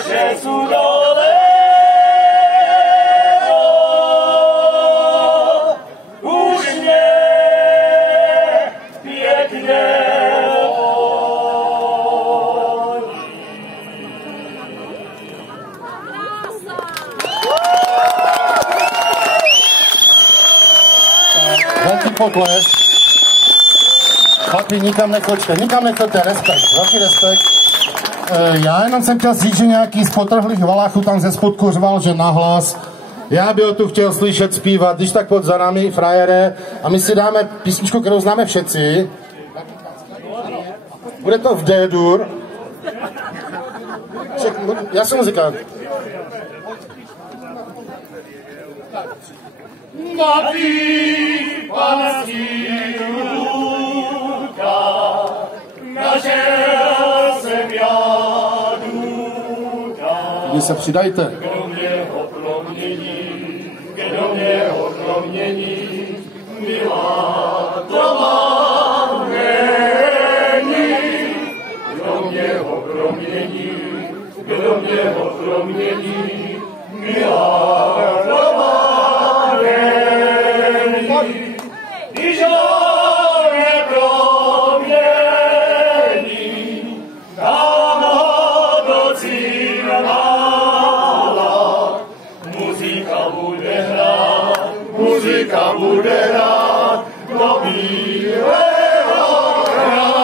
ještě jsou daleko, už mě pěkně Velký potlesk. Chlapi, nikam nechoďte, respekt, velký respekt. Já jenom jsem chtěl říct, že nějaký z potrhlých valáchů tam ze spodku řval, že nahlas. Já bych ho tu chtěl slyšet zpívat, když tak pod za námi, frajere, a my si dáme písničku, kterou známe všetci. Bude to v D-dur. Já jsem muzikant. na tvých panských lůkách našel jsem já důka. Vy se přidajte. Kdo mě ho promění, milá to má není. Kdo mě ho promění, milá to má není. Když ho nepromění, tam hodnocím mála. Muzika bude hrát do bílého rána.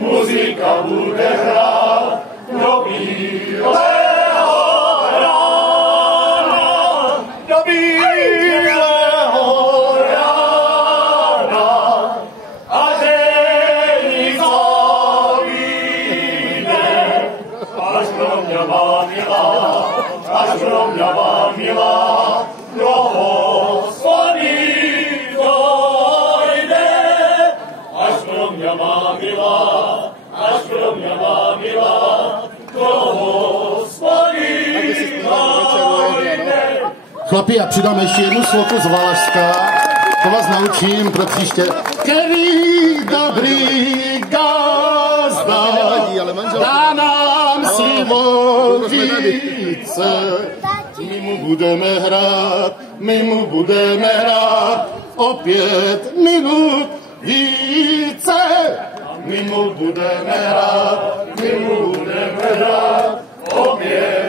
Muzika bude hrát do bílého rána. Do bílého rána. A žení zavíde, až pro mě má milá, do hospody dojde. Až pro mě má milá, do hospody dojde. Chlapi, já přidám ještě jednu sloku z Valašska, to vás naučím pro příště. Který dobrý gazda dá nám slivovice. My mu budeme hrát o 5 minut více. My mu budeme hrát o 5